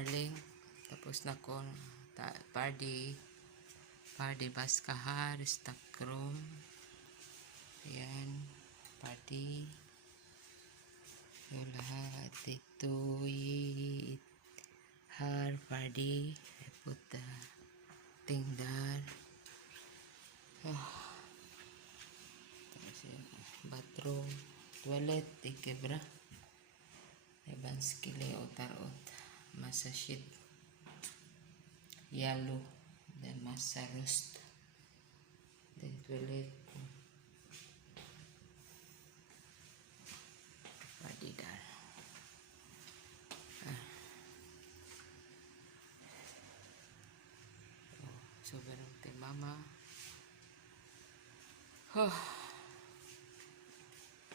darling. Tapos na ko party baskahar stock room. Ayan, party. Yung lahat ito har party. I put the thing there. Tapos yung bathroom, toilet, ikebra. Iban skile otarot. Masa sheet. Yellow. Then masa rust. Then toilet. Pwede dar. So, barang te mama.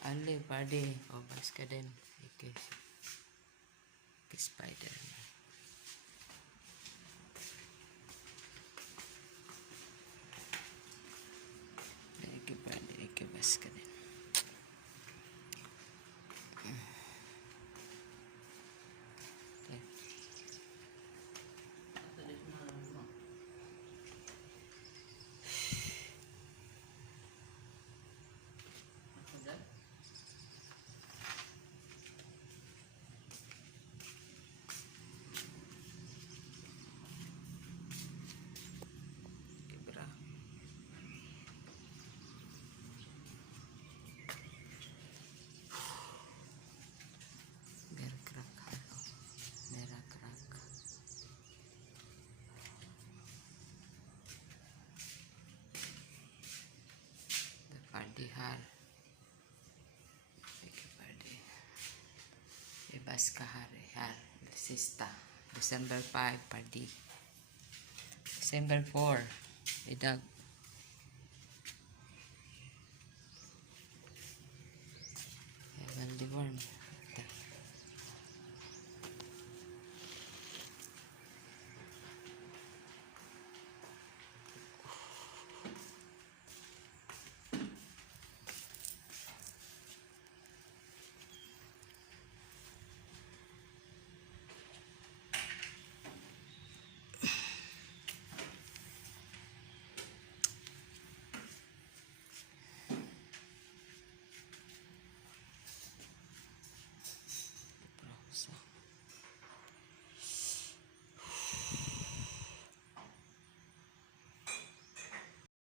Ale, pwede. O, bas ka din. Ike spider. Ike pwede. Ike bas ka din. Party har. Party. Ibas kahar har. Sista. December 5 party. December 4 idag. Evan Livorm.